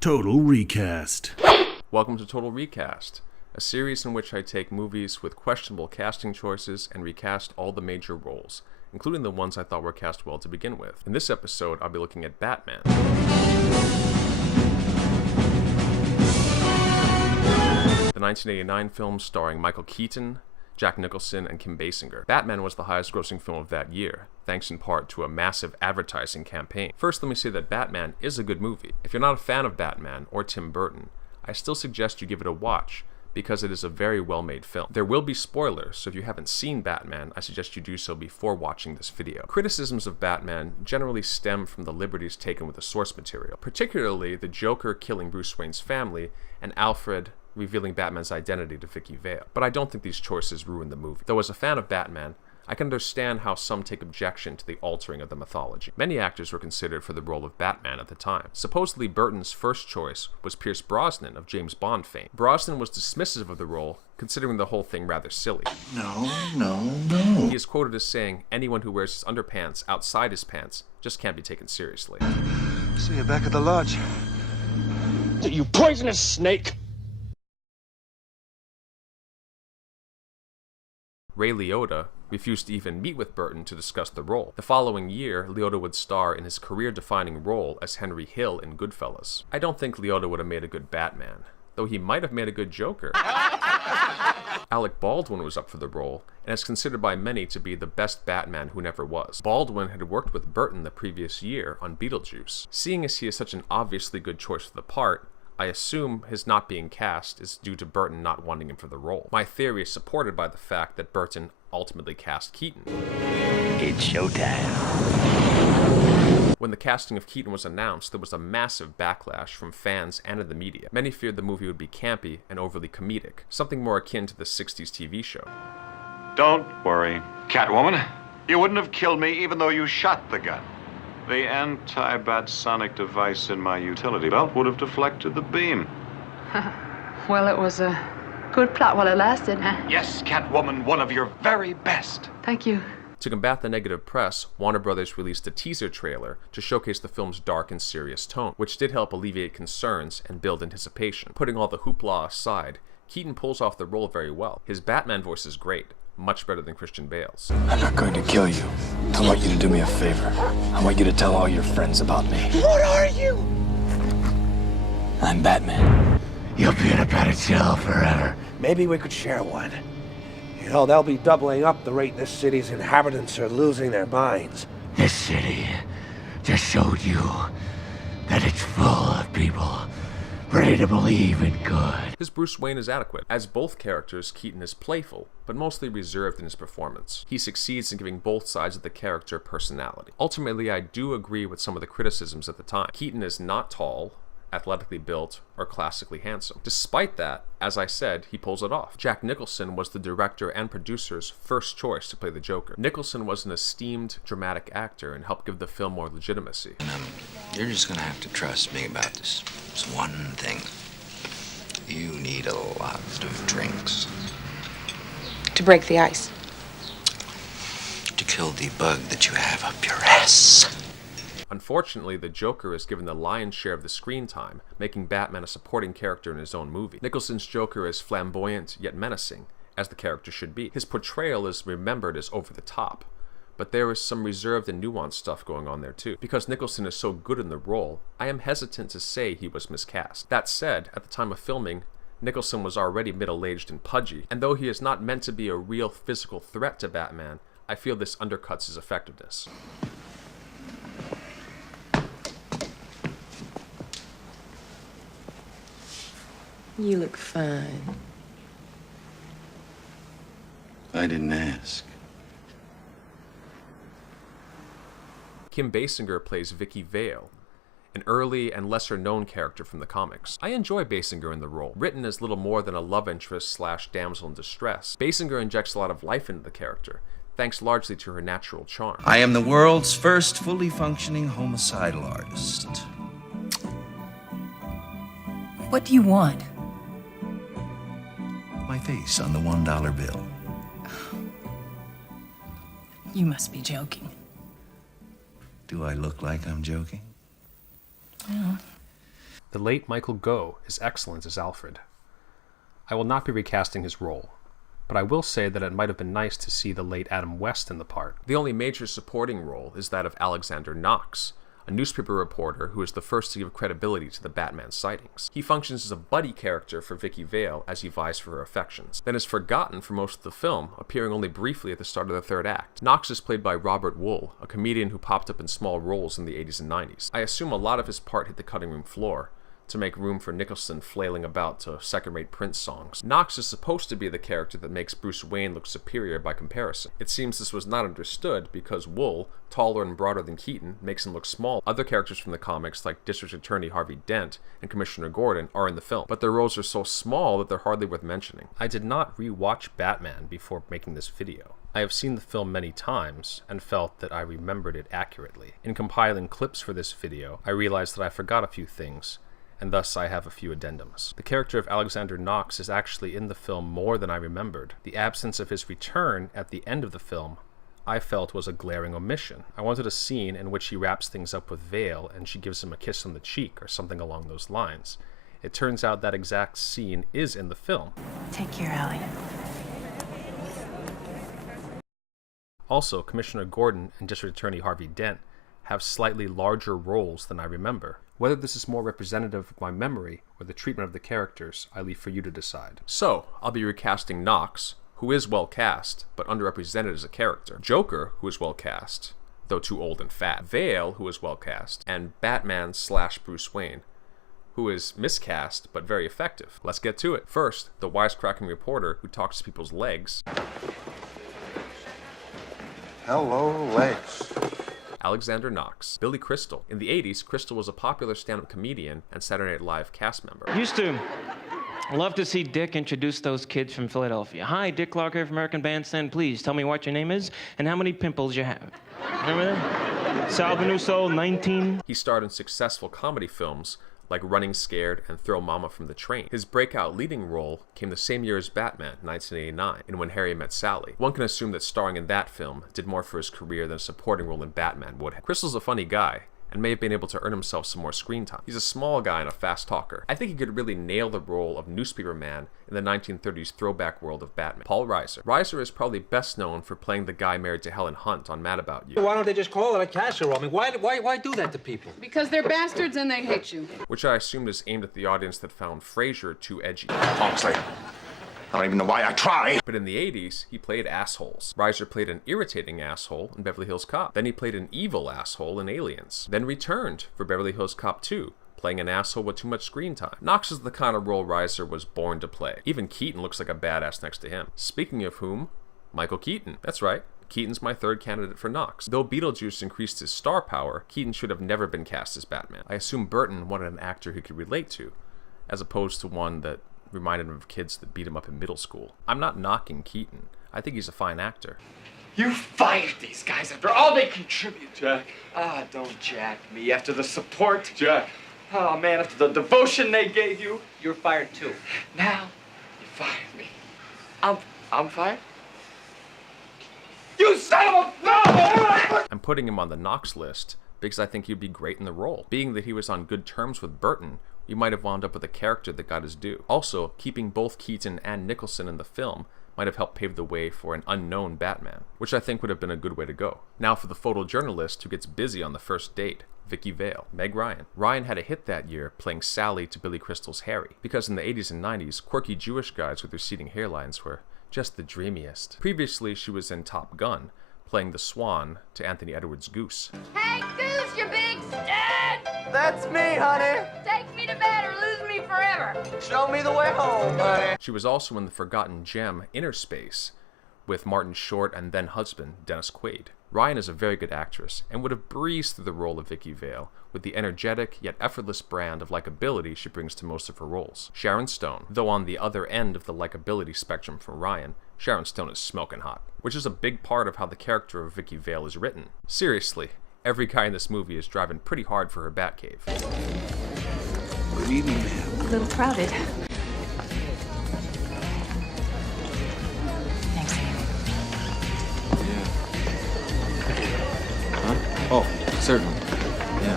Total Recast. Welcome to Total Recast, a series in which I take movies with questionable casting choices and recast all the major roles, including the ones I thought were cast well to begin with. In this episode, I'll be looking at Batman. The 1989 film starring Michael Keaton, Jack Nicholson, and Kim Basinger. Batman was the highest grossing film of that year, thanks in part to a massive advertising campaign. First, let me say that Batman is a good movie. If you're not a fan of Batman or Tim Burton, I still suggest you give it a watch, because it is a very well-made film. There will be spoilers, so if you haven't seen Batman, I suggest you do so before watching this video. Criticisms of Batman generally stem from the liberties taken with the source material, particularly the Joker killing Bruce Wayne's family and Alfred revealing Batman's identity to Vicky Vale. But I don't think these choices ruin the movie. Though as a fan of Batman, I can understand how some take objection to the altering of the mythology. Many actors were considered for the role of Batman at the time. Supposedly, Burton's first choice was Pierce Brosnan of James Bond fame. Brosnan was dismissive of the role, considering the whole thing rather silly. No. He is quoted as saying, "Anyone who wears his underpants outside his pants just can't be taken seriously." See you back at the lodge. You poisonous snake! Ray Liotta refused to even meet with Burton to discuss the role. The following year, Liotta would star in his career-defining role as Henry Hill in Goodfellas. I don't think Liotta would have made a good Batman, though he might have made a good Joker. Alec Baldwin was up for the role, and is considered by many to be the best Batman who never was. Baldwin had worked with Burton the previous year on Beetlejuice. Seeing as he is such an obviously good choice for the part, I assume his not being cast is due to Burton not wanting him for the role. My theory is supported by the fact that Burton ultimately cast Keaton. It's showtime. When the casting of Keaton was announced, there was a massive backlash from fans and in the media. Many feared the movie would be campy and overly comedic, something more akin to the 60s TV show. Don't worry, Catwoman. You wouldn't have killed me even though you shot the gun. The anti-bat sonic device in my utility belt would have deflected the beam. Well, it was a good plot while it lasted, huh? Yes, Catwoman, one of your very best. Thank you. To combat the negative press, Warner Brothers released a teaser trailer to showcase the film's dark and serious tone, which did help alleviate concerns and build anticipation. Putting all the hoopla aside, Keaton pulls off the role very well. His Batman voice is great, much better than Christian Bale's. I'm not going to kill you. I want you to do me a favor. I want you to tell all your friends about me. What are you? I'm Batman. You'll be in a padded cell forever. Maybe we could share one. You know, they'll be doubling up the rate this city's inhabitants are losing their minds. This city just showed you that it's full of people ready to believe in good. His Bruce Wayne is adequate. As both characters, Keaton is playful, but mostly reserved in his performance. He succeeds in giving both sides of the character personality. Ultimately, I do agree with some of the criticisms at the time. Keaton is not tall, athletically built, or classically handsome. Despite that, as I said, he pulls it off. Jack Nicholson was the director and producer's first choice to play the Joker. Nicholson was an esteemed dramatic actor and helped give the film more legitimacy. You're just gonna have to trust me about this one thing. You need a lot of drinks. To break the ice. To kill the bug that you have up your ass. Unfortunately, the Joker is given the lion's share of the screen time, making Batman a supporting character in his own movie. Nicholson's Joker is flamboyant yet menacing, as the character should be. His portrayal is remembered as over the top, but there is some reserved and nuanced stuff going on there too. Because Nicholson is so good in the role, I am hesitant to say he was miscast. That said, at the time of filming, Nicholson was already middle-aged and pudgy, and though he is not meant to be a real physical threat to Batman, I feel this undercuts his effectiveness. You look fine. I didn't ask. Kim Basinger plays Vicky Vale, an early and lesser-known character from the comics. I enjoy Basinger in the role. Written as little more than a love interest slash damsel in distress, Basinger injects a lot of life into the character, thanks largely to her natural charm. I am the world's first fully functioning homicidal artist. What do you want? My face on the $1 bill. You must be joking. Do I look like I'm joking? Well, The late Michael Gough is excellent as Alfred. I will not be recasting his role, but I will say that it might have been nice to see the late Adam West in the part. The only major supporting role is that of Alexander Knox, a newspaper reporter who is the first to give credibility to the Batman sightings. He functions as a buddy character for Vicky Vale as he vies for her affections, then is forgotten for most of the film, appearing only briefly at the start of the third act. Knox is played by Robert Wuhl, a comedian who popped up in small roles in the 80s and 90s. I assume a lot of his part hit the cutting room floor, to make room for Nicholson flailing about to second-rate Prince songs. Knox is supposed to be the character that makes Bruce Wayne look superior by comparison. It seems this was not understood because Wuhl, taller and broader than Keaton, makes him look small. Other characters from the comics, like District Attorney Harvey Dent and Commissioner Gordon, are in the film, but their roles are so small that they're hardly worth mentioning. I did not re-watch Batman before making this video. I have seen the film many times and felt that I remembered it accurately. In compiling clips for this video, I realized that I forgot a few things, and thus I have a few addendums. The character of Alexander Knox is actually in the film more than I remembered. The absence of his return at the end of the film I felt was a glaring omission. I wanted a scene in which he wraps things up with Vale and she gives him a kiss on the cheek or something along those lines. It turns out that exact scene is in the film. Take care, Allie. Also, Commissioner Gordon and District Attorney Harvey Dent have slightly larger roles than I remember. Whether this is more representative of my memory or the treatment of the characters, I leave for you to decide. So, I'll be recasting Knox, who is well cast, but underrepresented as a character. Joker, who is well cast, though too old and fat. Vale, who is well cast. And Batman/Bruce Wayne, who is miscast, but very effective. Let's get to it. First, the wisecracking reporter who talks to people's legs. Hello, legs. Alexander Knox. Billy Crystal. In the 80s, Crystal was a popular stand-up comedian and Saturday Night Live cast member. Used to love to see Dick introduce those kids from Philadelphia. Hi, Dick Clark here from American Bandstand. Please tell me what your name is and how many pimples you have. Remember that? Sal Benuso, 19. He starred in successful comedy films like Running Scared and Throw Mama from the Train. His breakout leading role came the same year as Batman, 1989, in When Harry Met Sally. One can assume that starring in that film did more for his career than a supporting role in Batman would have. Crystal's a funny guy, and may have been able to earn himself some more screen time. He's a small guy and a fast talker. I think he could really nail the role of newspaper man in the 1930s throwback world of Batman. Paul Reiser. Reiser is probably best known for playing the guy married to Helen Hunt on Mad About You. Why don't they just call it a casserole? I mean, why do that to people? Because they're bastards and they hate you. Which I assumed is aimed at the audience that found Frasier too edgy. Honestly, I don't even know why I try. But in the 80s, he played assholes. Reiser played an irritating asshole in Beverly Hills Cop. Then he played an evil asshole in Aliens. Then returned for Beverly Hills Cop 2, playing an asshole with too much screen time. Knox is the kind of role Reiser was born to play. Even Keaton looks like a badass next to him. Speaking of whom, Michael Keaton. That's right. Keaton's my third candidate for Knox. Though Beetlejuice increased his star power, Keaton should have never been cast as Batman. I assume Burton wanted an actor he could relate to, as opposed to one that reminded him of kids that beat him up in middle school. I'm not knocking Keaton. I think he's a fine actor. You fired these guys after all they contribute. Jack. Ah, don't jack me. After the support. Jack. Oh, man, after the devotion they gave you. You're fired, too. Now, you fired me. I'm fired? You son of a... No! I'm putting him on the Knox list because I think he'd be great in the role. Being that he was on good terms with Burton, we might have wound up with a character that got his due. Also, keeping both Keaton and Nicholson in the film might have helped pave the way for an unknown Batman, which I think would have been a good way to go. Now for the photojournalist who gets busy on the first date, Vicky Vale. Meg Ryan. Ryan had a hit that year playing Sally to Billy Crystal's Harry, because in the 80s and 90s, quirky Jewish guys with receding hairlines were just the dreamiest. Previously, she was in Top Gun, playing the Swan to Anthony Edwards' Goose. Hey, Goose, you big stud! That's me, honey. Take me to bed or lose me forever. Show me the way home, honey. She was also in the forgotten gem Inner Space with Martin Short and then husband Dennis Quaid. Ryan is a very good actress and would have breezed through the role of Vicky Vale with the energetic yet effortless brand of likability she brings to most of her roles. Sharon Stone, though on the other end of the likability spectrum from Ryan, Sharon Stone is smoking hot, which is a big part of how the character of Vicky Vale is written. Seriously, every guy in this movie is driving pretty hard for her Batcave. Good evening, ma'am. A little crowded. Thanks, Amy. Huh? Oh, certainly. Yeah.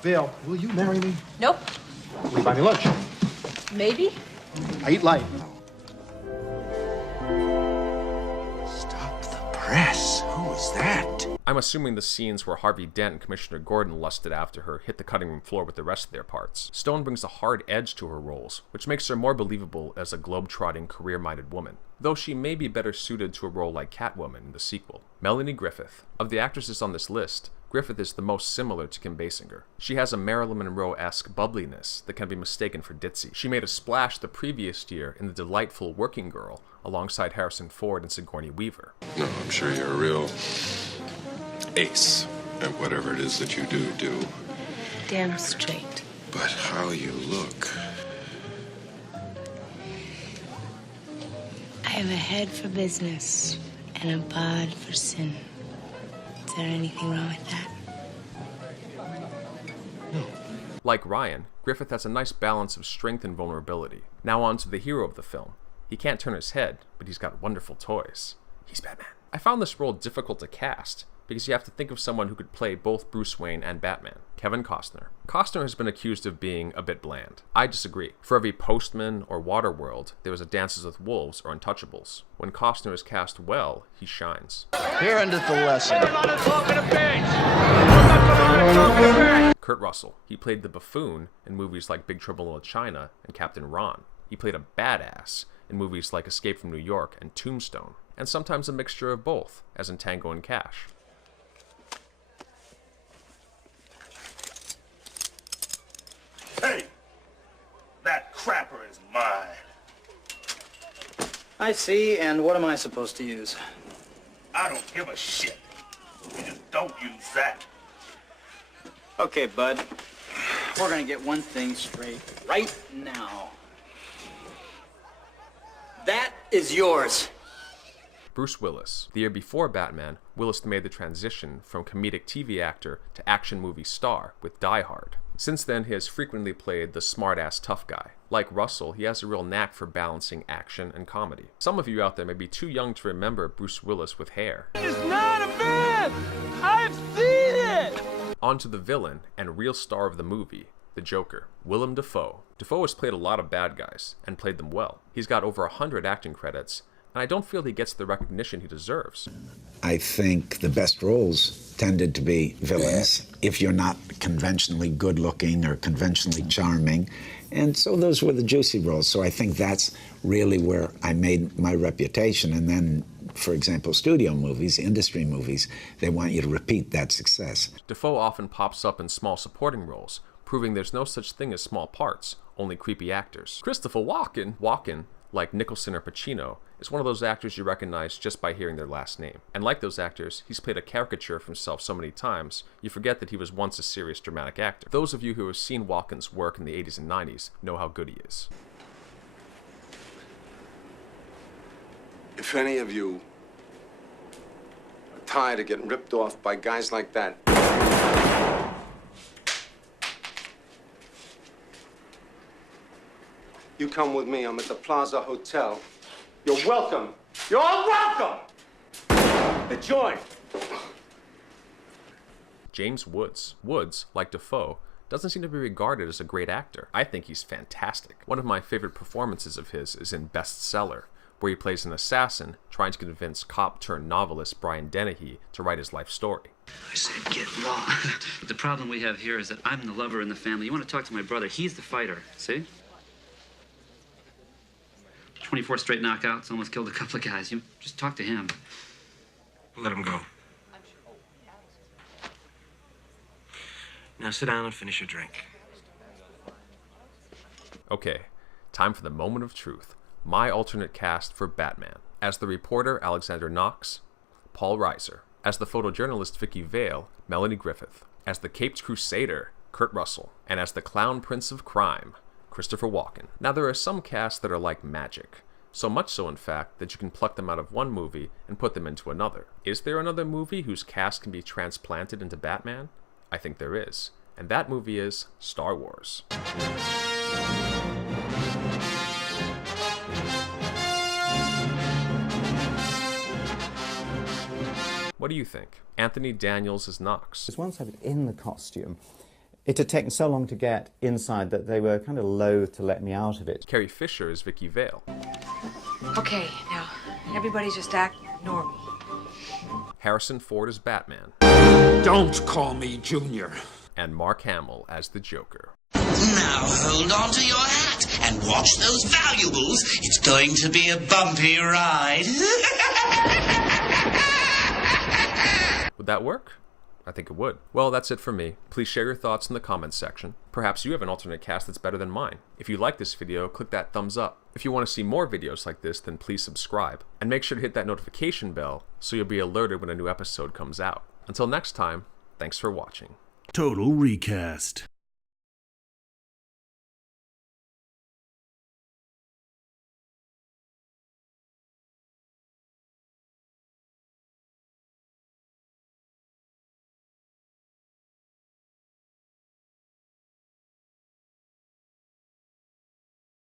Vale, will you marry me? Nope. Will you buy me lunch? Maybe. I eat light. Stop the press. Who was that? I'm assuming the scenes where Harvey Dent and Commissioner Gordon lusted after her hit the cutting room floor with the rest of their parts. Stone brings a hard edge to her roles, which makes her more believable as a globe-trotting, career-minded woman, though she may be better suited to a role like Catwoman in the sequel. Melanie Griffith. Of the actresses on this list, Griffith is the most similar to Kim Basinger. She has a Marilyn Monroe-esque bubbliness that can be mistaken for ditzy. She made a splash the previous year in the delightful Working Girl alongside Harrison Ford and Sigourney Weaver. No, I'm sure you're a real ace at whatever it is that you do. Damn straight. But how you look. I have a head for business and a bod for sin. Is there anything wrong with that? Like Ryan, Griffith has a nice balance of strength and vulnerability. Now on to the hero of the film. He can't turn his head, but he's got wonderful toys. He's Batman. I found this role difficult to cast, because you have to think of someone who could play both Bruce Wayne and Batman. Kevin Costner. Costner has been accused of being a bit bland. I disagree. For every Postman or Waterworld, there was a Dances with Wolves or Untouchables. When Costner is cast well, he shines. Here endeth the lesson. Kurt Russell. He played the buffoon in movies like Big Trouble in Little China and Captain Ron. He played a badass in movies like Escape from New York and Tombstone, and sometimes a mixture of both, as in Tango and Cash. Hey! That crapper is mine. I see, and what am I supposed to use? I don't give a shit. You just don't use that. Okay, bud. We're gonna get one thing straight right now. That is yours. Bruce Willis. The year before Batman, Willis made the transition from comedic TV actor to action movie star with Die Hard. Since then, he has frequently played the smart-ass tough guy. Like Russell, he has a real knack for balancing action and comedy. Some of you out there may be too young to remember Bruce Willis with hair. It's not a myth! I've seen it! On to the villain and real star of the movie, the Joker, Willem Dafoe. Dafoe has played a lot of bad guys, and played them well. He's got over 100 acting credits, and I don't feel he gets the recognition he deserves. I think the best roles tended to be villains, if you're not conventionally good-looking or conventionally charming. And so those were the juicy roles. So I think that's really where I made my reputation. And then, for example, studio movies, industry movies, they want you to repeat that success. Dafoe often pops up in small supporting roles, proving there's no such thing as small parts, only creepy actors. Christopher Walken, like Nicholson or Pacino, is one of those actors you recognize just by hearing their last name. And like those actors, he's played a caricature of himself so many times, you forget that he was once a serious dramatic actor. Those of you who have seen Walken's work in the 80s and 90s know how good he is. If any of you are tired of getting ripped off by guys like that, you come with me. I'm at the Plaza Hotel. You're welcome. You're all welcome! The joint. James Woods. Woods, like Dafoe, doesn't seem to be regarded as a great actor. I think he's fantastic. One of my favorite performances of his is in Bestseller, where he plays an assassin trying to convince cop-turned-novelist Brian Dennehy to write his life story. I said get lost. The problem we have here is that I'm the lover in the family. You want to talk to my brother. He's the fighter. See? 24 straight knockouts, almost killed a couple of guys. You just talk to him. Let him go. Now sit down and finish your drink. Okay, time for the moment of truth. My alternate cast for Batman. As the reporter, Alexander Knox, Paul Reiser. As the photojournalist, Vicky Vale, Melanie Griffith. As the Caped Crusader, Kurt Russell. And as the Clown Prince of Crime, Christopher Walken. Now, there are some casts that are like magic. So much so, in fact, that you can pluck them out of one movie and put them into another. Is there another movie whose cast can be transplanted into Batman? I think there is. And that movie is Star Wars. What do you think? Anthony Daniels as Knox. Because once I'm in the costume, It had taken so long to get inside that they were kind of loath to let me out of it. Carrie Fisher is Vicky Vale. Okay, now, everybody just act normal. Harrison Ford as Batman. Don't call me Junior. And Mark Hamill as the Joker. Now hold on to your hat and watch those valuables. It's going to be a bumpy ride. Would that work? I think it would. Well, that's it for me. Please share your thoughts in the comments section. Perhaps you have an alternate cast that's better than mine. If you like this video, click that thumbs up. If you want to see more videos like this, then please subscribe. And make sure to hit that notification bell so you'll be alerted when a new episode comes out. Until next time, thanks for watching. Total Recast.